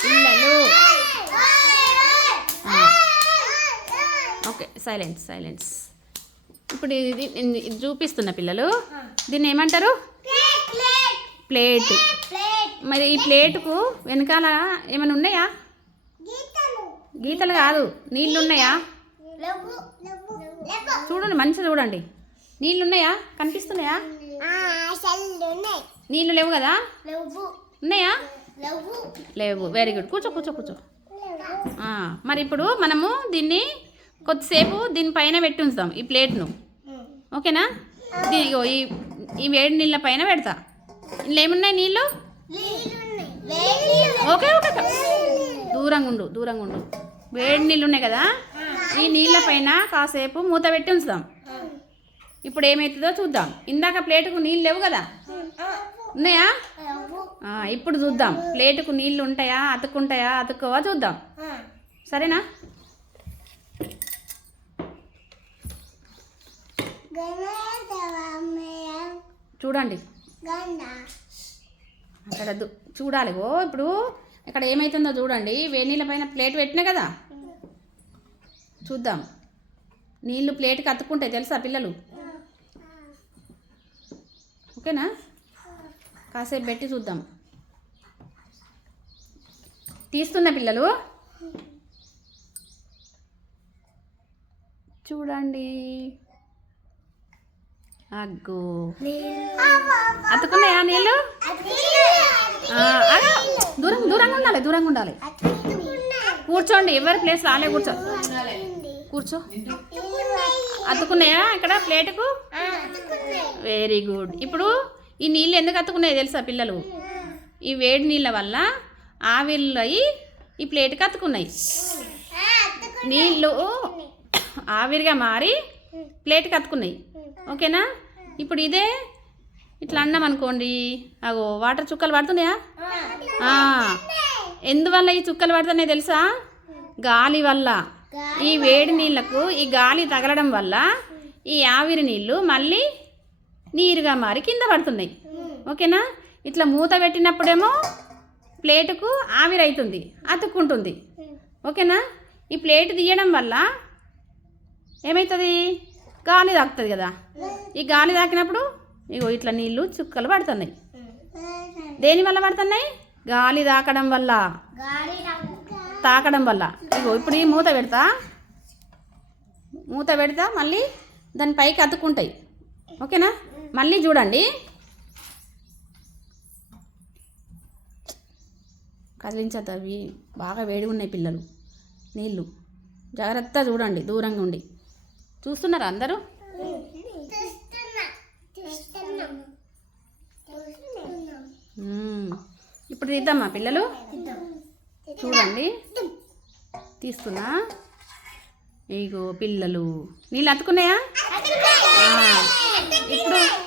పిల్లలు okay silence. ఇప్పుడు ఇది చూపిస్తున్న పిల్లలు, దీన్ని ఏమంటారు? ప్లేట్. మరి ఈ ప్లేటుకు వెనకాల ఏమైనా ఉన్నాయా? గీతలు కాదు, నీళ్ళు ఉన్నాయా? చూడండి, మంచిగా చూడండి. నీళ్ళు ఉన్నాయా? కనిపిస్తున్నాయా? నీళ్ళు లేవు కదా? ఉన్నాయా? లేవు. Very good. కూర్చో. మరి ఇప్పుడు మనము దీన్ని కొద్దిసేపు దీనిపైన పెట్టి ఉంచుదాం, ఈ ప్లేట్ను. ఓకేనా? ఈ వేడి నీళ్ళ పైన పెడతా. ఇందులో ఏమున్నాయి? నీళ్ళు. ఓకే. దూరంగా ఉండు. వేడి నీళ్ళు ఉన్నాయి కదా, ఈ నీళ్ళ పైన కాసేపు మూత పెట్టి ఉంచుదాం. ఇప్పుడు ఏమవుతుందో చూద్దాం. ఇందాక ప్లేటుకు నీళ్ళు లేవు కదా, ఉన్నాయా? ఇప్పుడు చూద్దాం, ప్లేటుకు నీళ్ళు ఉంటాయా, అతుక్కోవా చూద్దాం. సరేనా? చూడండి అక్కడ చూడాలి. ఇప్పుడు ఇక్కడ ఏమవుతుందో చూడండి. వేడి నీళ్ళ పైన ప్లేట్ పెట్టినా కదా, చూద్దాం. నీళ్ళు ప్లేట్కి అతుక్కుంటాయి తెలుసా పిల్లలు? ఓకేనా? కాసేపు పెట్టి చూద్దాం. తీస్తున్న పిల్లలు చూడండి. అగ్గో, అతుకున్నాయా నీళ్ళు? దూరంగా ఉండాలి. కూర్చోండి, ఎవరి ప్లేస్ రాలే. కూర్చో. అతుకున్నాయా ఇక్కడ ప్లేటుకు? Very good. ఇప్పుడు ఈ నీళ్ళు ఎందుకు అతుకున్నాయో తెలుసా పిల్లలు? ఈ వేడి నీళ్ళ వల్ల ఆవిర్లు అయ్యి ఈ ప్లేట్కి అతుకున్నాయి. నీళ్ళు ఆవిరిగా మారి ప్లేట్కి అతుకున్నాయి. ఓకేనా? ఇప్పుడు ఇదే ఇట్లా అన్నాం అనుకోండి, అగో వాటర్ చుక్కలు పడుతున్నాయా? ఎందువల్ల ఈ చుక్కలు పడుతున్నాయి తెలుసా? గాలి వల్ల. ఈ వేడి నీళ్ళకు ఈ గాలి తగలడం వల్ల ఈ ఆవిరి నీళ్ళు మళ్ళీ నీరుగా మారి కింద పడుతున్నాయి. ఓకేనా? ఇట్లా మూత పెట్టినప్పుడేమో ప్లేటుకు ఆవిరి అవుతుంది, అతుక్కుంటుంది. ఓకేనా? ఈ ప్లేట్ తీయడం వల్ల ఏమవుతుంది? గాలి తాకుతుంది కదా. ఈ గాలి తాకినప్పుడు ఇగో ఇట్లా నీళ్ళు చుక్కలు పడుతున్నాయి. దేనివల్ల పడుతున్నాయి? గాలి తాకడం వల్ల. ఇగో ఇప్పుడు ఈ మూత పెడతా మళ్ళీ దాని పైకి అతుక్కుంటాయి. ఓకేనా? మళ్ళీ చూడండి, కదిలించద్దు, అవి బాగా వేడిగా ఉన్నాయి పిల్లలు. నీళ్ళు జాగ్రత్తగా చూడండి, దూరంగా ఉండి. చూస్తున్నారా అందరూ? ఇప్పుడు తీద్దామా పిల్లలు? చూడండి, తీస్తున్నా. ఇగో పిల్లలు నీళ్ళు అతుకున్నాయా?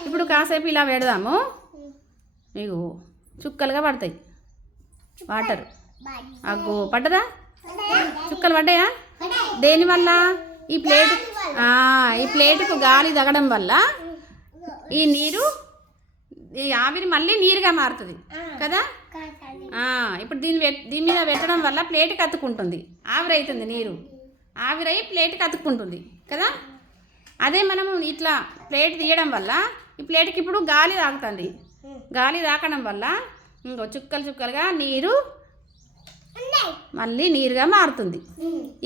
ఇప్పుడు కాసేపు ఇలా పెడదాము. ఇగో చుక్కలుగా పడతాయి వాటర్. అగ్గో పడ్డదా? చుక్కలు పడ్డాయా? దేనివల్ల? ఈ ప్లేటుకు గాలి తగడం వల్ల ఈ నీరు, ఈ ఆవిరి మళ్ళీ నీరుగా మారుతుంది కదా. ఇప్పుడు దీని మీద పెట్టడం వల్ల ప్లేట్కి అతుక్కుంటుంది, ఆవిరి అవుతుంది. నీరు ఆవిరై ప్లేట్కి అతుక్కుంటుంది కదా. అదే మనము ఇట్లా ప్లేట్ తీయడం వల్ల ఈ ప్లేట్కి ఇప్పుడు గాలి తాగుతుంది. గాలి తాకడం వల్ల ఇంకో చుక్కలుగా నీరు మళ్ళీ నీరుగా మారుతుంది.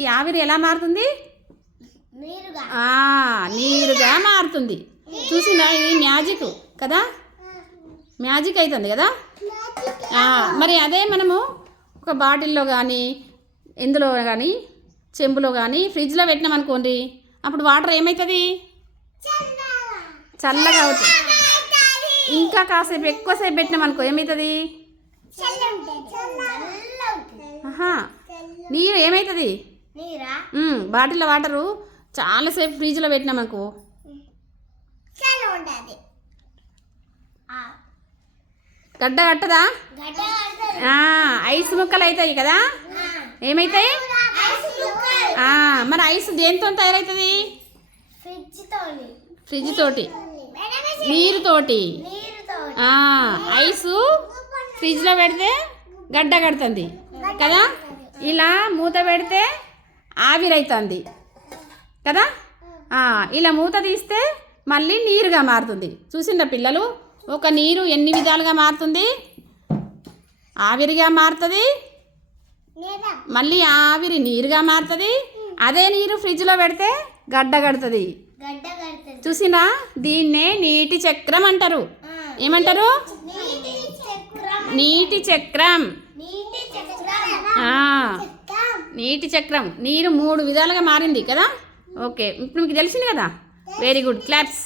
ఈ ఆవిరి ఎలా మారుతుంది? నీరుగా మారుతుంది. చూసినా? ఇది మ్యాజిక్ కదా, మ్యాజిక్ అవుతుంది కదా. మరి అదే మనము ఒక బాటిల్లో కానీ, ఎందులో కానీ, చెంబులో కానీ, ఫ్రిడ్జ్లో పెట్టినాం అనుకోండి, అప్పుడు వాటర్ ఏమవుతుంది? చల్లగా అవుతుంది. ఇంకా కాసేపు ఎక్కువసేపు పెట్టినాం అనుకో, ఏమవుతుంది? నీరు ఏమవుతుంది? బాటిల్లో వాటరు చాలాసేపు ఫ్రిడ్జ్లో పెట్టినాం అనుకో, గడ్డ కట్టదా? ఐస్ ముక్కలు అవుతాయి కదా. ఏమవుతాయి? మరి ఐస్ దేంతో తయారవుతుంది? ఫ్రిడ్జ్ తోటి, నీరుతోటి. ఐసు ఫ్రిడ్జ్లో పెడితే గడ్డ కడుతుంది కదా. ఇలా మూత పెడితే ఆవిరైతుంది కదా. ఇలా మూత తీస్తే మళ్ళీ నీరుగా మారుతుంది. చూసిండ్రా పిల్లలు, ఒక నీరు ఎన్ని విధాలుగా మారుతుంది. ఆవిరిగా మారుతుంది, మళ్ళీ ఆవిరి నీరుగా మారుతుంది. అదే నీరు ఫ్రిడ్జ్లో పెడితే గడ్డ కడుతుంది. చూసినా, దీన్నే నీటి చక్రం అంటారు. ఏమంటారు? నీటి చక్రం. నీటి చక్రం. నీరు 3 విధాలుగా మారింది కదా. ఓకే, ఇప్పుడు మీకు తెలిసింది కదా. Very good, claps.